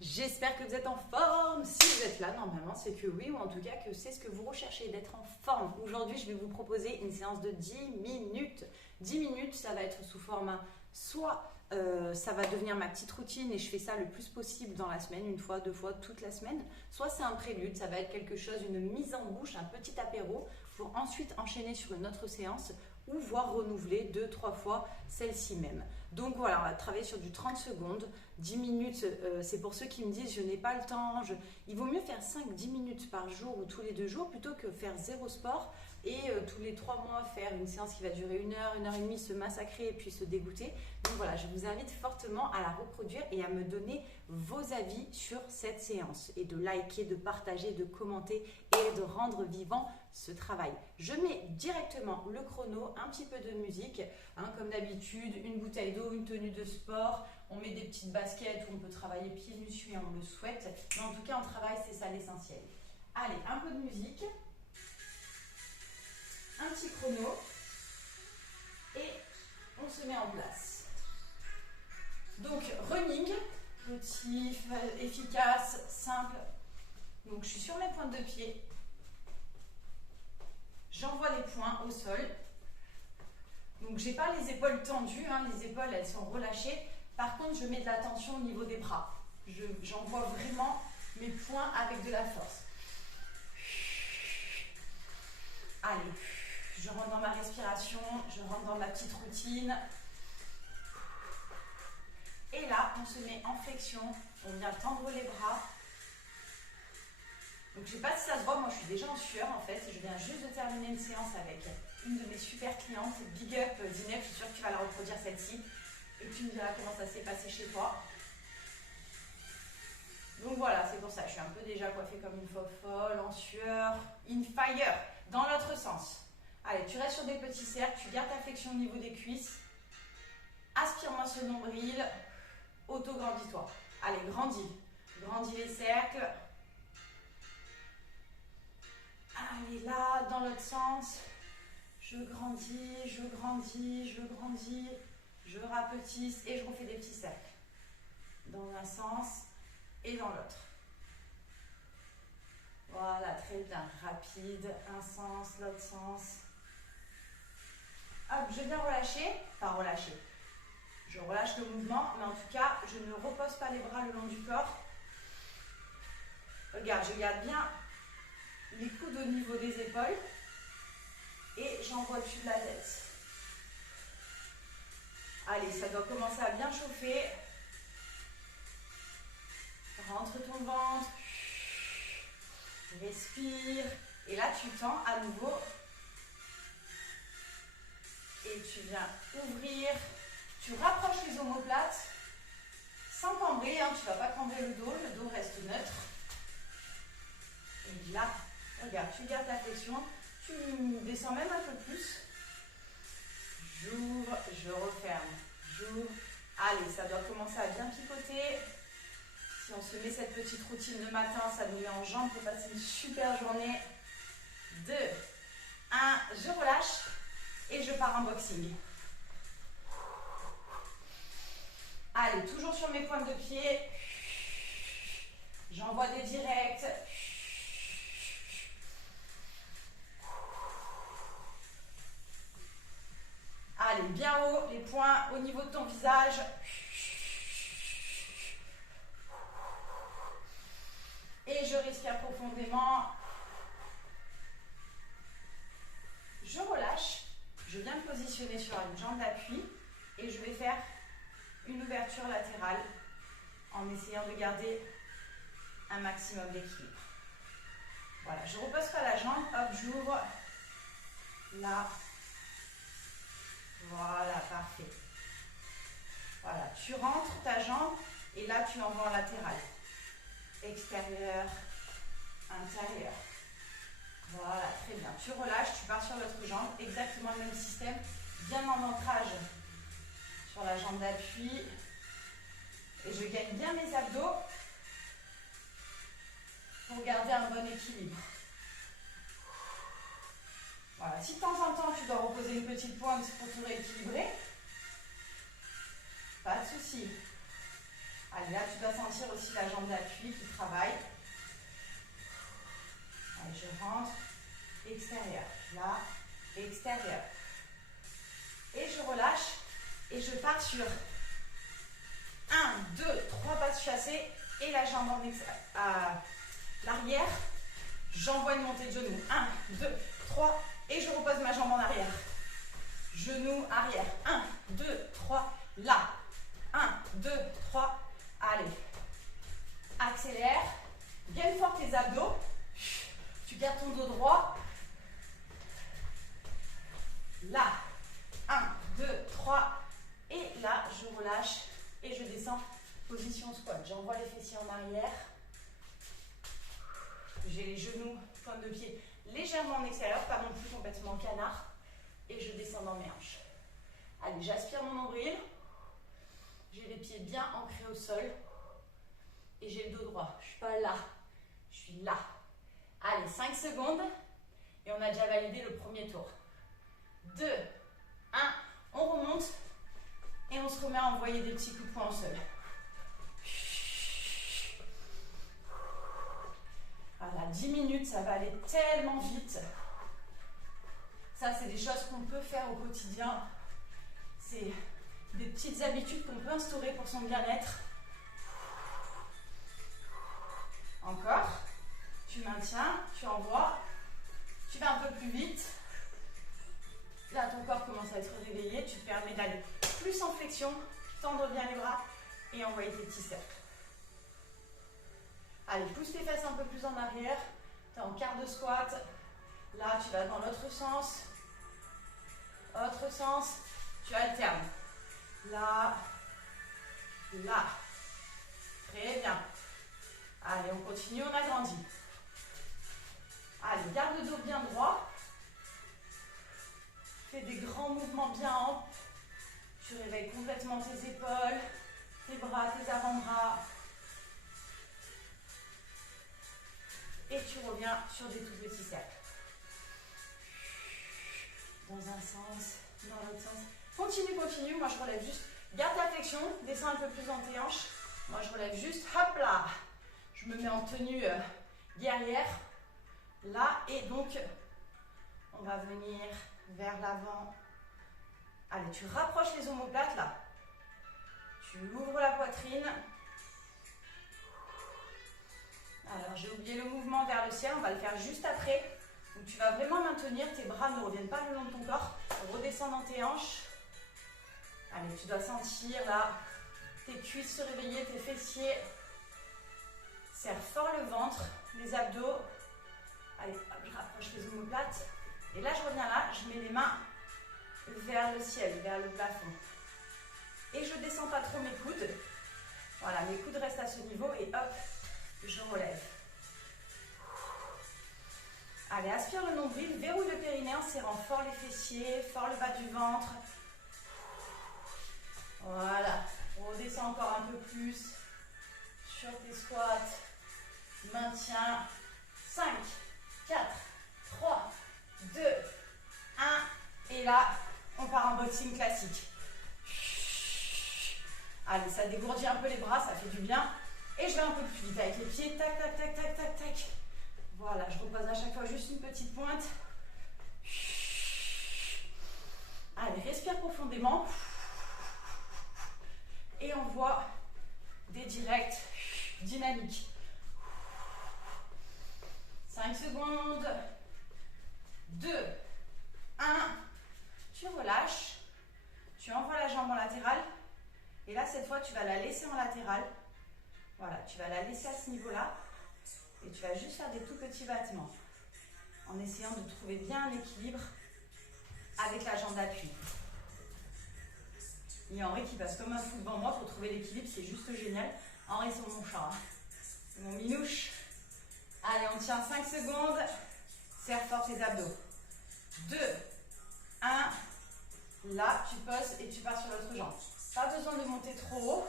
J'espère que vous êtes en forme. Si vous êtes là, normalement, c'est que oui, ou en tout cas que c'est ce que vous recherchez, d'être en forme. Aujourd'hui, je vais vous proposer une séance de 10 minutes. 10 minutes, ça va être sous format soit ça va devenir ma petite routine et je fais ça le plus possible dans la semaine, une fois, deux fois, toute la semaine. Soit c'est un prélude, ça va être quelque chose, une mise en bouche, un petit apéro pour ensuite enchaîner sur une autre séance ou voire renouveler 2-3 fois celle-ci même. Donc voilà, on va travailler sur du 30 secondes, 10 minutes, c'est pour ceux qui me disent je n'ai pas le temps, il vaut mieux faire 5-10 minutes par jour ou tous les 2 jours plutôt que faire zéro sport et tous les 3 mois faire une séance qui va durer 1 heure et demie, se massacrer et puis se dégoûter. Donc voilà, je vous invite fortement à la reproduire et à me donner vos avis sur cette séance et de liker, de partager, de commenter et de rendre vivant ce travail. Je mets directement le chrono, un petit peu de musique, comme d'habitude, une bouteille d'eau, une tenue de sport, on met des petites baskets où on peut travailler pieds nus si on le souhaite, mais en tout cas on travaille, c'est ça l'essentiel. Allez, un peu de musique, un petit chrono et on se met en place. Donc running, petit, efficace, simple. Donc je suis sur mes pointes de pied. J'envoie les poings au sol. Donc j'ai pas les épaules tendues, les épaules elles sont relâchées. Par contre je mets de la tension au niveau des bras. J'envoie vraiment mes poings avec de la force. Allez, je rentre dans ma respiration, je rentre dans ma petite routine. Et là on se met en flexion, on vient tendre les bras. Donc je ne sais pas si ça se voit, moi je suis déjà en sueur en fait, je viens juste de terminer une séance avec une de mes super clientes, Big Up Zineb, je suis sûre que tu vas la reproduire celle-ci et tu me diras comment ça s'est passé chez toi. Donc voilà, c'est pour ça, je suis un peu déjà coiffée comme une folle, en sueur, in fire, dans l'autre sens. Allez, tu restes sur des petits cercles, tu gardes ta flexion au niveau des cuisses, aspire-moi ce nombril, auto-grandis-toi. Allez, grandis les cercles. Allez, là, dans l'autre sens, je grandis, je rapetisse et je refais des petits cercles. Dans un sens et dans l'autre. Voilà, très bien, rapide, un sens, l'autre sens. Hop, je viens relâcher, je relâche le mouvement, mais en tout cas, je ne repose pas les bras le long du corps. Regarde, je garde bien les coudes au niveau des épaules et j'envoie au-dessus de la tête. Allez, ça doit commencer à bien chauffer. Rentre ton ventre, respire et là tu tends à nouveau et tu viens ouvrir, tu rapproches les omoplates sans cambrer, tu ne vas pas cambrer le dos reste neutre. Et là, regarde, tu gardes ta flexion, tu descends même un peu plus. J'ouvre, je referme, j'ouvre. Allez, ça doit commencer à bien picoter. Si on se met cette petite routine le matin, ça nous met en jambes pour passer une super journée. 2, 1, je relâche et je pars en boxing. Allez, toujours sur mes pointes de pied. J'envoie des directs. Allez, bien haut, les poings au niveau de ton visage. Et je respire profondément. Je relâche. Je viens me positionner sur une jambe d'appui et je vais faire une ouverture latérale en essayant de garder un maximum d'équilibre. Voilà, je ne repose pas la jambe. Hop, j'ouvre. Là. Voilà, parfait. Voilà, tu rentres ta jambe et là tu envoies en latéral. Extérieur, intérieur. Voilà, très bien. Tu relâches, tu pars sur l'autre jambe. Exactement le même système. Bien en ancrage sur la jambe d'appui. Et je gagne bien mes abdos pour garder un bon équilibre. Voilà, si de temps en temps tu dois reposer une petite pointe pour te rééquilibrer, pas de souci. Allez, là, tu dois sentir aussi la jambe d'appui qui travaille. Allez, je rentre. Extérieur. Là, extérieur. Et je relâche. Et je pars sur 1, 2, 3 passes chassées. Et la jambe à l'arrière. J'envoie une montée de genoux. 1, 2, 3. Et je repose ma jambe en arrière. Genou arrière. 1, 2, 3. Là. 1, 2, 3. Allez. Accélère. Gaine fort tes abdos. Tu gardes ton dos droit. Là. 1, 2, 3. Et là, je relâche. Et je descends. Position squat. J'envoie les fessiers en arrière. J'ai les genoux, pointe de pied légèrement en extérieur, pas non plus complètement canard. Et je descends dans mes hanches. Allez, j'aspire mon nombril. J'ai les pieds bien ancrés au sol. Et j'ai le dos droit. Je ne suis pas là. Je suis là. Allez, 5 secondes. Et on a déjà validé le premier tour. 2, 1. On remonte. Et on se remet à envoyer des petits coups de poing au sol. Voilà, 10 minutes, ça va aller tellement vite. Ça, c'est des choses qu'on peut faire au quotidien. C'est des petites habitudes qu'on peut instaurer pour son bien-être. Encore. Tu maintiens, tu envoies. Tu vas un peu plus vite. Là, ton corps commence à être réveillé. Tu te permets d'aller plus en flexion. Tendre bien les bras et envoyer tes petits cercles. Allez, pousse tes fesses un peu plus en arrière. Tu es en quart de squat. Là, tu vas dans l'autre sens. Autre sens. Tu alternes. Là. Là. Très bien. Allez, on continue, on agrandit. Allez, garde le dos bien droit. Fais des grands mouvements bien amples. Tu réveilles complètement tes épaules, tes bras, tes avant-bras. Et tu reviens sur des tout petits cercles. Dans un sens, dans l'autre sens. Continue, continue. Moi, je relève juste. Garde ta flexion. Descends un peu plus dans tes hanches. Moi, je relève juste. Hop là. Je me mets en tenue guerrière. Là. Et donc, on va venir vers l'avant. Allez, tu rapproches les omoplates là. Tu ouvres la poitrine. Alors, j'ai oublié le mouvement vers le ciel. On va le faire juste après. Donc, tu vas vraiment maintenir. Tes bras ne reviennent pas le long de ton corps. Redescends dans tes hanches. Allez, tu dois sentir là tes cuisses se réveiller, tes fessiers. Serre fort le ventre, les abdos. Allez, hop, je rapproche les omoplates. Et là, je reviens là. Je mets les mains vers le ciel, vers le plafond. Et je ne descends pas trop mes coudes. Voilà, mes coudes restent à ce niveau. Et hop, je relève. Allez, aspire le nombril, verrouille le périnée en serrant fort les fessiers, fort le bas du ventre. Voilà, redescends encore un peu plus sur tes squats. Maintiens. 5, 4, 3, 2, 1. Et là, on part en boxing classique. Allez, ça dégourdit un peu les bras, ça fait du bien. Et je vais un peu plus vite avec les pieds. Tac, tac, tac, tac, tac, tac. Voilà, je repose à chaque fois juste une petite pointe. Allez, respire profondément. Et on voit des directs dynamiques. 5 secondes. 2, 1. Tu relâches. Tu envoies la jambe en latérale. Et là, cette fois, tu vas la laisser en latérale. Voilà, tu vas la laisser à ce niveau-là. Et tu vas juste faire des tout petits battements. En essayant de trouver bien un équilibre avec la jambe d'appui. Il y a Henri qui passe comme un fou devant moi pour trouver l'équilibre, c'est juste génial. Henri, c'est mon chat. C'est mon minouche. Allez, on tient 5 secondes. Serre fort tes abdos. 2, 1. Là, tu poses et tu pars sur l'autre jambe. Pas besoin de monter trop haut.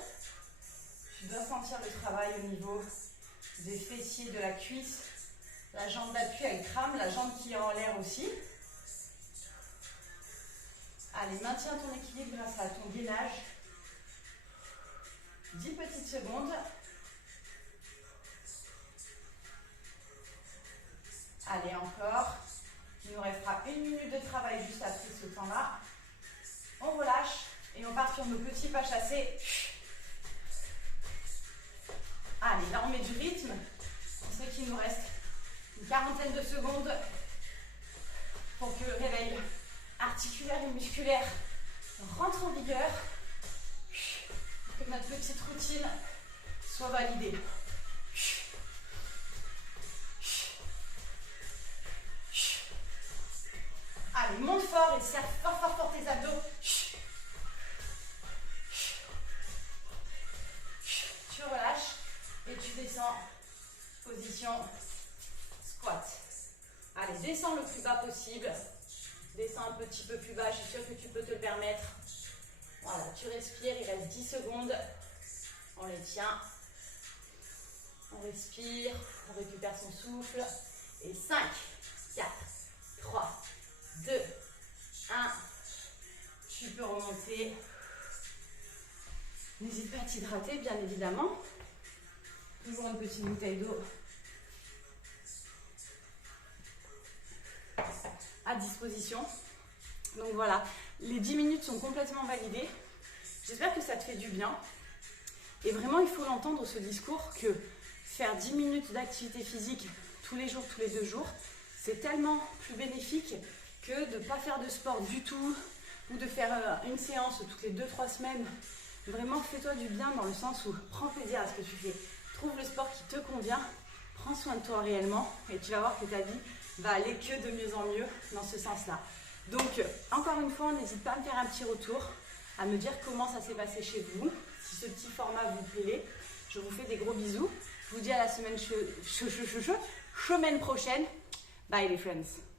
Tu dois sentir le travail au niveau des fessiers, de la cuisse. La jambe d'appui, elle crame. La jambe qui est en l'air aussi. Allez, maintiens ton équilibre grâce à ton gainage. 10 petites secondes. Allez, encore. Il nous restera 1 minute de travail juste après ce temps-là. On relâche et on part sur nos petits pas chassés. Allez, là on met du rythme. On sait qu'il nous reste une quarantaine de secondes pour que le réveil articulaire et musculaire rentre en vigueur. Que notre petite routine soit validée. Allez, monte fort et serre fort, fort, fort tes abdos. Tu relâches et tu descends. Position squat. Allez, descends le plus bas possible. Descends un petit peu plus bas, je suis sûre que tu peux te le permettre. Voilà, tu respires, il reste 10 secondes. On les tient. On respire, on récupère son souffle. Et 5, 4, 3, 2, 1. Tu peux remonter. N'hésite pas à t'hydrater, bien évidemment. Toujours une petite bouteille d'eau à disposition. Donc voilà, les 10 minutes sont complètement validées. J'espère que ça te fait du bien. Et vraiment, il faut l'entendre, ce discours, que faire 10 minutes d'activité physique tous les jours, tous les 2 jours, c'est tellement plus bénéfique que de ne pas faire de sport du tout ou de faire une séance toutes les 2-3 semaines. Vraiment, fais-toi du bien dans le sens où prends plaisir à ce que tu fais. Trouve le sport qui te convient, prends soin de toi réellement et tu vas voir que ta vie va aller que de mieux en mieux dans ce sens-là. Donc, encore une fois, n'hésite pas à me faire un petit retour, à me dire comment ça s'est passé chez vous, si ce petit format vous plaît. Je vous fais des gros bisous. Je vous dis à la semaine prochaine. Bye les friends.